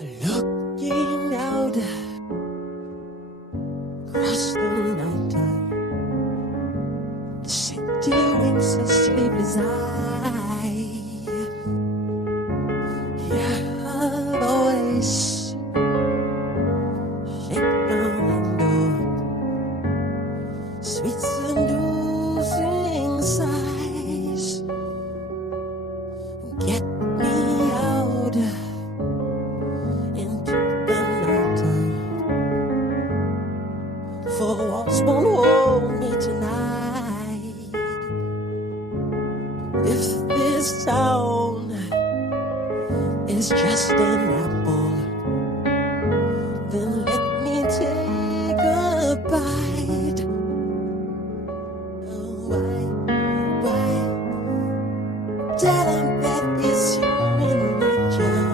Looking out across the nighttime, the city winks a sleepless eye. Hear her voice shake the window, sweet seducing sighs. Get me out into the nighttime, for walls won't hold me tonight. If this town is just an apple, then let me take a bite. Oh, why tell him that it's human nature?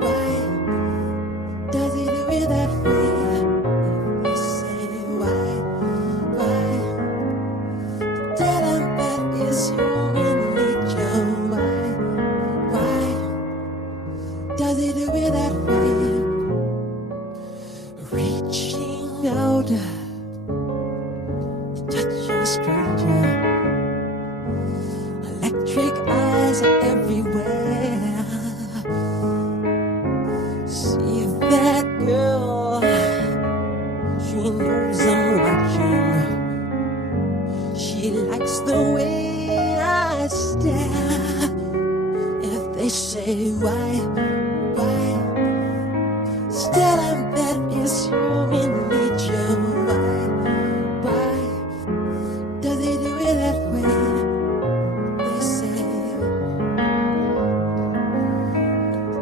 Why does he do it that way? They say why tell him that it's human nature? Why does he do it that way? Reaching out to touch a stranger, electric eyes are everywhere. See that girl, she knows I'm watching. She likes the way I stare. If they say why tell them that it's human nature. Why does he do it that way? They say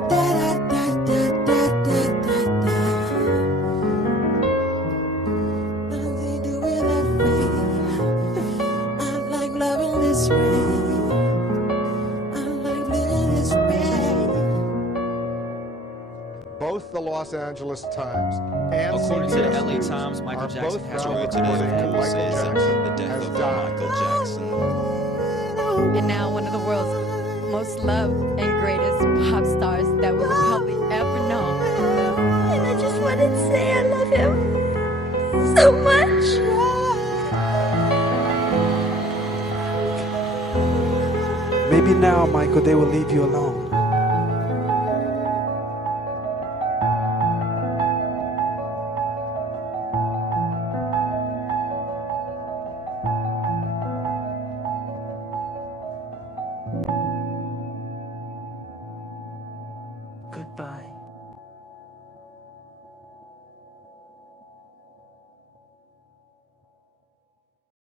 da da da da da da da da. Does he do it that way? I like loving this way. I like living this way. Both the Los Angeles Times and According to the CBS LA News Times, Michael are Jackson both has now reported reporting that Michael Michael says Jackson the death has of died. Michael Jackson. And now one of the world's most loved and greatest pop stars that we'll probably ever know. And I just wanted to say I love him so much. Maybe now, Michael, they will leave you alone.